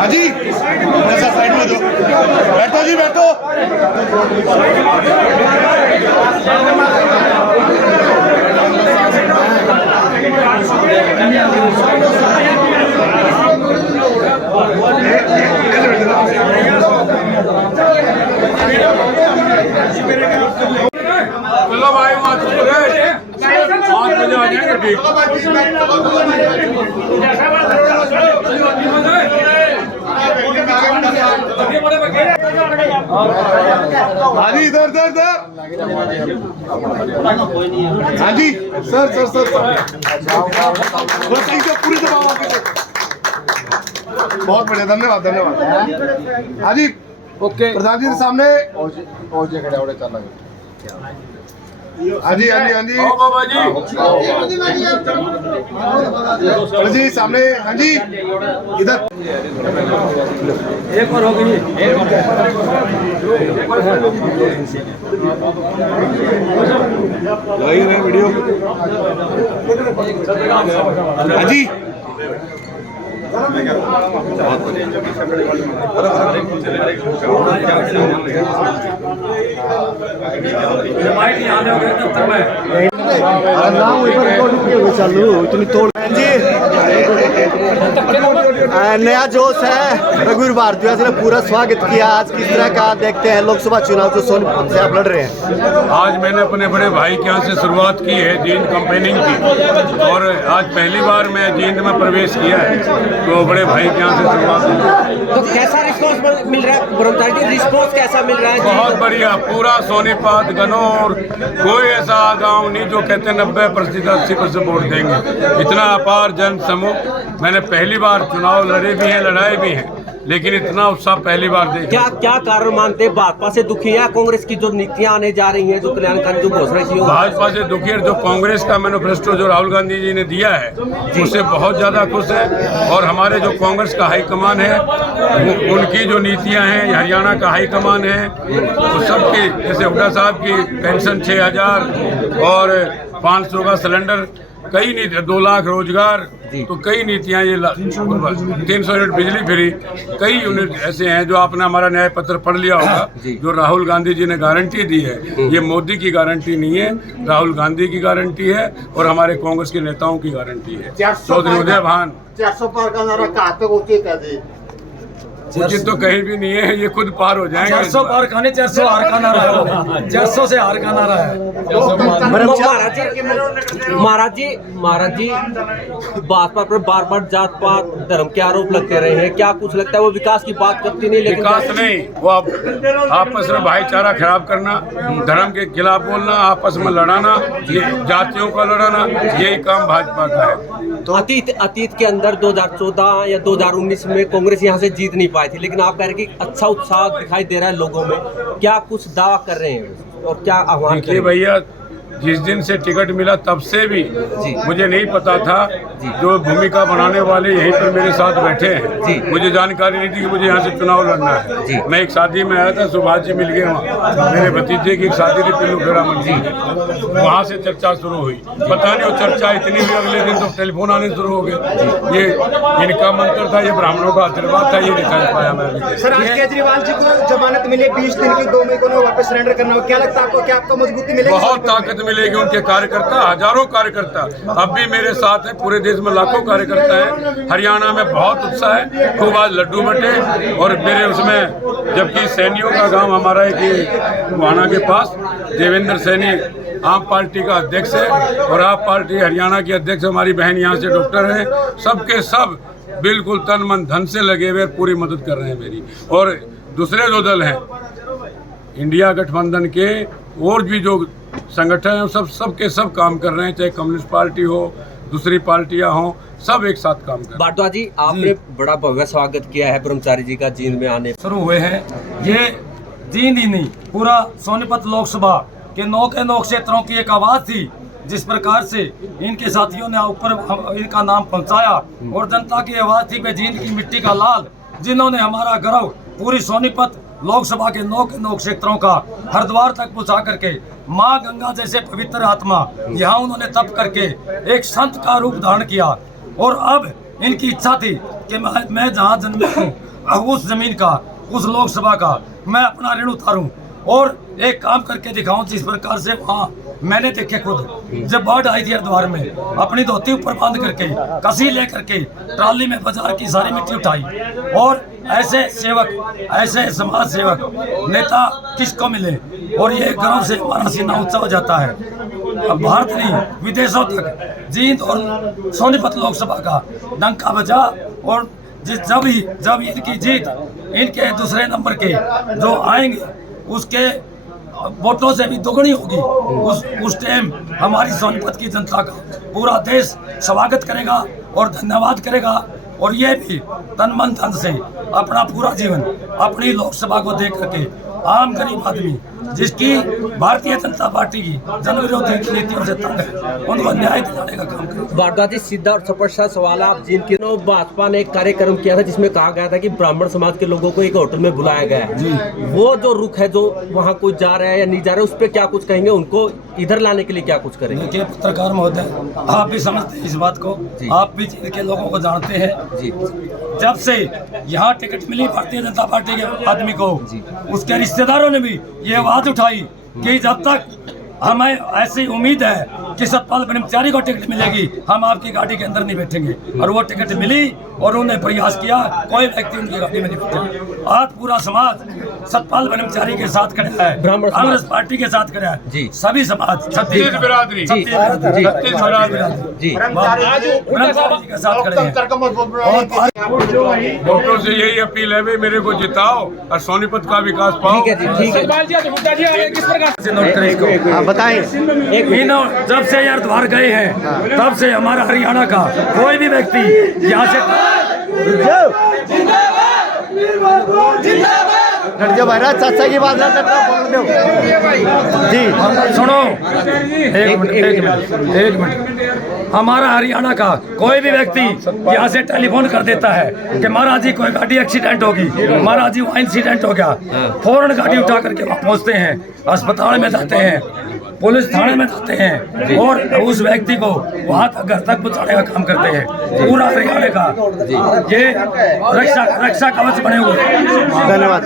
हाजी side में दो, बैठो जी बैठो। चलो भाई वहाँ हाँ जी इधर इधर इधर। हाँ जी सर सर सर पूरी दबाव आके बहुत बढ़िया, धन्यवाद धन्यवाद। हाँ जी ओके, प्रधान जी के सामने हाँ जी हाँ जी हाँ जी बाबा जी हाँ जी सामने। हाँ जी इधर एक और हो गई लगी रहे वीडियो। हाँ जी नया जोश है। रघुवीर भारद्वाज ने पूरा स्वागत किया। आज किस तरह का देखते हैं लोकसभा चुनाव जो सोनीपत से आप लड़ रहे हैं? आज मैंने अपने बड़े भाई के यहाँ से शुरुआत की है जींद कैंपेनिंग की, और आज पहली बार मैं जींद में प्रवेश किया है, तो बड़े भाई के यहाँ से शुरुआत की। तो कैसा रिस्पांस मिल रहा है? रिस्पांस कैसा मिल रहा है? बहुत बढ़िया, पूरा सोनीपत गनौर कोई ऐसा गांव नहीं जो कहते 90% 80% वोट देंगे। इतना अपार जन समूह, मैंने पहली बार चुनाव लड़े भी हैं, लड़ाए भी हैं, लेकिन इतना उत्साह पहली बार देखा। क्या कारण मानते हैं? भाजपा से दुखी है? कांग्रेस की जो नीतियां आने जा रही हैं, जो कल्याणकारी जो घोषणा की? भाजपा से दुखी है। जो कांग्रेस का मैनिफेस्टो जो राहुल गांधी जी ने दिया है उससे बहुत ज्यादा खुश है, और हमारे जो कांग्रेस का हाईकमान है उनकी जो नीतियां हैं, हरियाणा का हाईकमान है, तो सबकी, जैसे हुड्डा साहब की पेंशन 6000 और 500 का सिलेंडर, कई नीतियाँ, 2 लाख रोजगार, तो कई नीतियाँ, ये 300 यूनिट बिजली फ्री, कई यूनिट ऐसे हैं जो आपने हमारा न्याय पत्र पढ़ लिया होगा, जो राहुल गांधी जी ने गारंटी दी है। ये मोदी की गारंटी नहीं है, राहुल गांधी की गारंटी है और हमारे कांग्रेस के नेताओं की गारंटी है। चौधरी उदय भान 400 पार का नारा कहाँ तक उचित है जी? उचित तो कहीं भी नहीं है, ये खुद पार हो जाएंगे। 400 पार खाने, 400 हार का नारा है, 400 से हार का नारा है। महाराज जी भाजपा पर बार बार जात पात धर्म के आरोप लगते रहे हैं, क्या कुछ लगता है वो विकास की बात करती नहीं? लेकिन विकास नहीं, वो आपस में भाईचारा खराब करना, धर्म के खिलाफ बोलना, आपस में लड़ाना, ये जातियों का लड़ाना, यही काम भाजपा का है। तो अतीत के अंदर 2014 या 2019 में कांग्रेस यहाँ से जीत नहीं पाई थी, लेकिन आप कह रहे हैं कि अच्छा उत्साह दिखाई दे रहा है लोगों में, क्या कुछ दावा कर रहे हैं और क्या आह्वान? देखिए भैया, जिस दिन से टिकट मिला तब से भी मुझे नहीं पता था, जो भूमिका बनाने वाले यहीं पर मेरे साथ बैठे हैं, मुझे जानकारी नहीं थी कि मुझे यहाँ से चुनाव लड़ना है। मैं एक शादी में आया था, सुभाष जी मिल गए वहाँ, मेरे भतीजे की एक शादी थी पिल्लू खेड़ा मंडी, वहाँ से चर्चा शुरू हुई। पता नहीं वो चर्चा इतनी हुई, अगले दिन तो टेलीफोन आने शुरू हो गए। ये इनका मंत्र था, ये ब्राह्मणों का आशीर्वाद था, ये नहीं कर पाया मैं। सर, आज केजरीवाल जी को जमानत मिली 20 दिन की, 2 मई को वापस सरेंडर करना हो, क्या लगता है आपको? क्या आपको मजबूती मिलेगी? बहुत ताकत मिलेगी। उनके कार्यकर्ता, हजारों कार्यकर्ता अब भी मेरे साथ हैं, पूरे देश में लाखों कार्यकर्ता हैं। हरियाणा में बहुत उत्साह है, खूब आज लड्डू बटे, और मेरे उसमें, जबकि सैनियों का गांव हमारा एक गुहाना के पास, देवेंद्र सैनी आप पार्टी का अध्यक्ष है, और आप पार्टी हरियाणा की अध्यक्ष हमारी बहन यहाँ से डॉक्टर हैं, सबके सब बिल्कुल तन मन धन से लगे हुए, पूरी मदद कर रहे हैं मेरी। और दूसरे जो दल हैं इंडिया गठबंधन के, और भी जो संगठन है, सब के सब काम कर रहे हैं, चाहे कम्युनिस्ट पार्टी हो, दूसरी पार्टियां हो, सब एक साथ काम कर रहे हैं। भारद्वाज जी, आपने बड़ा भव्य स्वागत किया है ब्रह्मचारी जी का जींद में आने। शुरू हुए हैं। ये जींद ही नहीं, पूरा सोनीपत लोकसभा के 9 क्षेत्रों की एक आवाज थी। जिस प्रकार से इनके साथियों ने ऊपर इनका नाम पहुंचाया और जनता की आवाज थी वे जींद की मिट्टी का लाल, जिन्होंने हमारा गर्व पूरी सोनीपत लोकसभा के 9 क्षेत्रों का हरिद्वार तक पहुंचा करके माँ गंगा जैसे पवित्र आत्मा यहाँ उन्होंने तप करके एक संत का रूप धारण किया। और अब इनकी इच्छा थी कि मैं जहाँ जन्मा हूँ उस जमीन का, उस लोकसभा का मैं अपना ऋण उतारूं और एक काम करके दिखाऊं। जिस प्रकार से वहाँ मैंने देखे खुद, जब बाढ़ आई थी हरिद्वार में, अपनी धोती ऊपर बांध करके कसी लेकर के ट्राली में बाजार की सारी मिट्टी उठाई। और ऐसे सेवक, ऐसे समाज सेवक नेता किसको मिले, और ये गर्व से हमारा सीना ऊंचा हो जाता है। अब भारत नहीं, विदेशों तक जींद और सोनीपत लोकसभा का डंका बजा। और जब इनकी जीत इनके दूसरे नंबर के जो आएंगे उसके वोटों से भी दोगुनी होगी, उस टाइम हमारी सोनीपत की जनता का पूरा देश स्वागत करेगा और धन्यवाद करेगा। और ये भी तन मन धन से अपना पूरा जीवन अपनी लोकसभा को दे करके आम गरीब आदमी जिसकी भारतीय जनता पार्टी की जन विरोधी नीतियों से तंग है, उनको न्याय दिलाने का काम करें। भारद्वाज जी, सीधा और स्पष्ट सा सवाल, आप जिन के भाजपा ने एक कार्यक्रम किया था जिसमें कहा गया था कि ब्राह्मण समाज के लोगों को एक होटल में बुलाया गया है, वो जो रुख है, जो वहाँ कोई जा रहा है या नहीं जा रहा है, उस पर क्या कुछ कहेंगे? उनको इधर लाने के लिए क्या कुछ करेंगे? देखिए पत्रकार महोदय, आप भी समझते हैं इस बात को, आप भी इनके लोगों को जानते हैं जी। जब से यहाँ टिकट मिली भारतीय जनता पार्टी के आदमी को, उसके रिश्तेदारों ने भी ये आवाज उठाई कि जब तक हमें ऐसी उम्मीद है कि सतपाल ब्रह्मचारी को टिकट मिलेगी, हम आपकी गाड़ी के अंदर नहीं बैठेंगे। और वो टिकट मिली और उन्होंने प्रयास किया, कोई व्यक्ति उनकी गाड़ी में नहीं बैठा। आज पूरा समाज सतपाल ब्रह्मचारी के साथ खड़ा है, कांग्रेस पार्टी के साथ खड़ा है, सभी समाज, छत्तीस बिरादरी ब्रह्मचारी के साथ खड़े हैं। वोटों से यही अपील है, भाई मेरे को जिताओ और सोनीपत का विकास पाओ। ठीक है जी, ठीक है। से नोट करें इसको। बताएं। जब से हरिद्वार गए हैं तब से हमारा हरियाणा का कोई भी व्यक्ति यहाँ से महाराज चाचा की बात ना करना जी। सुनो, एक मिनट। हमारा हरियाणा का कोई भी व्यक्ति यहाँ से टेलीफोन कर देता है कि महाराज जी कोई गाड़ी एक्सीडेंट होगी, महाराज जी वहाँ इंसिडेंट हो गया, फौरन गाड़ी उठा करके वहाँ पहुँचते हैं, अस्पताल में जाते हैं, पुलिस थाने में जाते हैं और उस व्यक्ति को वहाँ तक घर तक पहुँचाने का काम करते हैं। पूरा हरियाणा का ये रक्षा कवच बने हुए हैं। धन्यवाद।